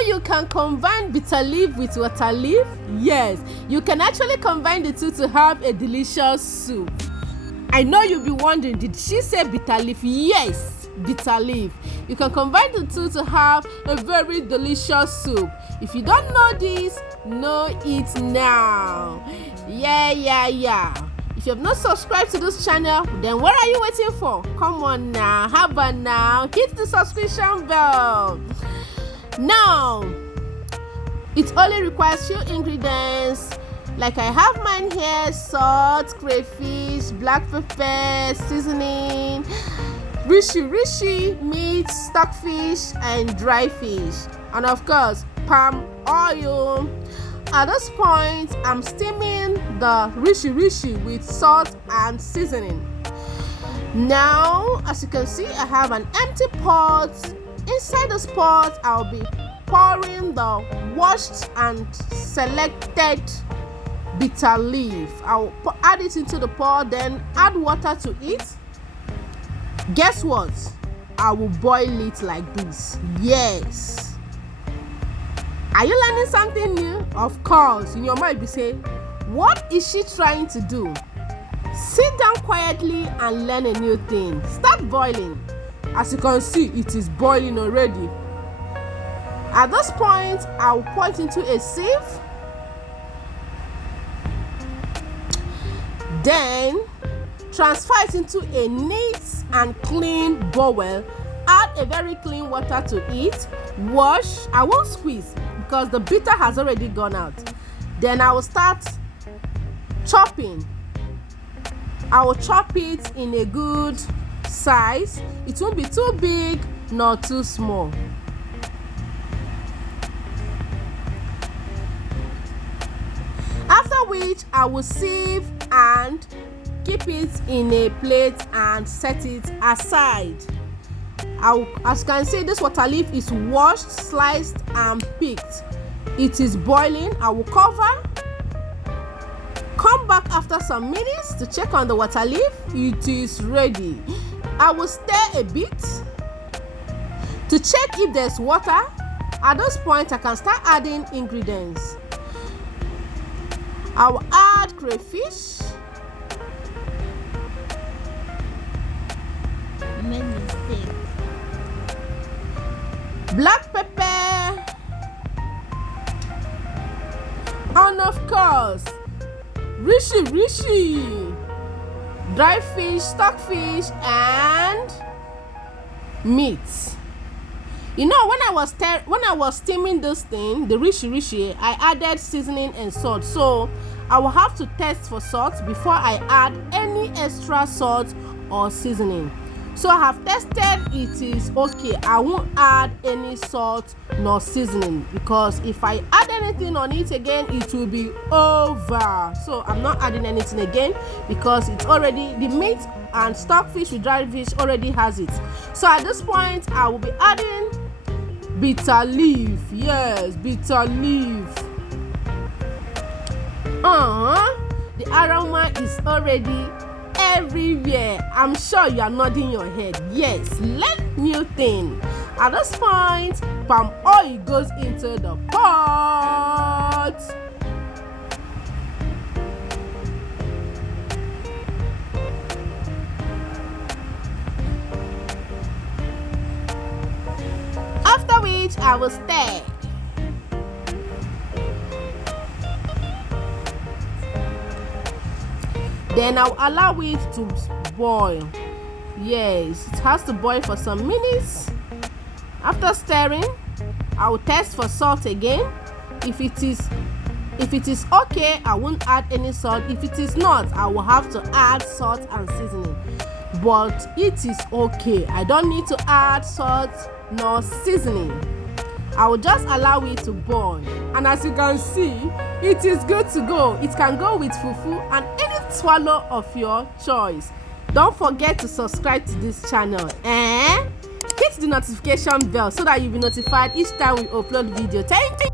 you can combine bitter leaf with water leaf? Yes, you can actually combine the two to have a delicious soup. I know you'll be wondering, did she say bitter leaf? Yes, bitter leaf. You can combine the two to have a very delicious soup. If you don't know this, know it now. Yeah. If you have not subscribed to this channel, then what are you waiting for? Come on now, how about now? Hit the subscription bell. Now, it only requires few ingredients. Like I have mine here: salt, crayfish, black pepper, seasoning, rishi, meat, stockfish, and dry fish, and of course palm oil. At this point, I'm steaming the rishi with salt and seasoning. Now, as you can see, I have an empty pot. Inside this pot, I'll be pouring the washed and selected bitter leaf. I'll add it into the pot, then add water to it. Guess what? I will boil it like this. Yes. Are you learning something new? Of course. In your mind, be saying, what is she trying to do? Sit down quietly and learn a new thing. Start boiling. As you can see, it is boiling already. At this point, I'll pour it into a sieve. Then transfer it into a neat and clean bowl. Add a very clean water to it. Wash. I won't squeeze because the bitter has already gone out. Then I will start chopping. I will chop it in a good size. It won't be too big nor too small. After which, I will sieve and keep it in a plate and set it aside. As you can see, this water leaf is washed, sliced, and picked. It is boiling. I will cover. Come back after some minutes to check on the water leaf. It is ready. I will stir a bit to check if there's water. At this point, I can start adding ingredients. I will add crayfish. Black pepper, and of course rishi, dry fish, stockfish, and meat. You know, when I was steaming this thing, the rishi, I added seasoning and salt. So I will have to test for salt before I add any extra salt or seasoning. So I have tested, it is okay. I won't add any salt nor seasoning because if I add anything on it again, it will be over. So I'm not adding anything again because it's already, the meat and stockfish with dry fish already has it. So at this point, I will be adding bitter leaf. Yes, bitter leaf. The aroma is already everywhere. I'm sure you are nodding your head. Yes, learn new thing. At this point, palm oil goes into the pot. After which, I will stir. Then I'll allow it to boil. Yes, it has to boil for some minutes. After stirring, I will test for salt again. If it is okay, I won't add any salt. If it is not, I will have to add salt and seasoning. But it is okay. I don't need to add salt nor seasoning. I will just allow it to boil. And as you can see, it is good to go. It can go with fufu and any swallow of your choice. Don't forget to subscribe to this channel and hit the notification bell so that you'll be notified each time we upload video. Thank you.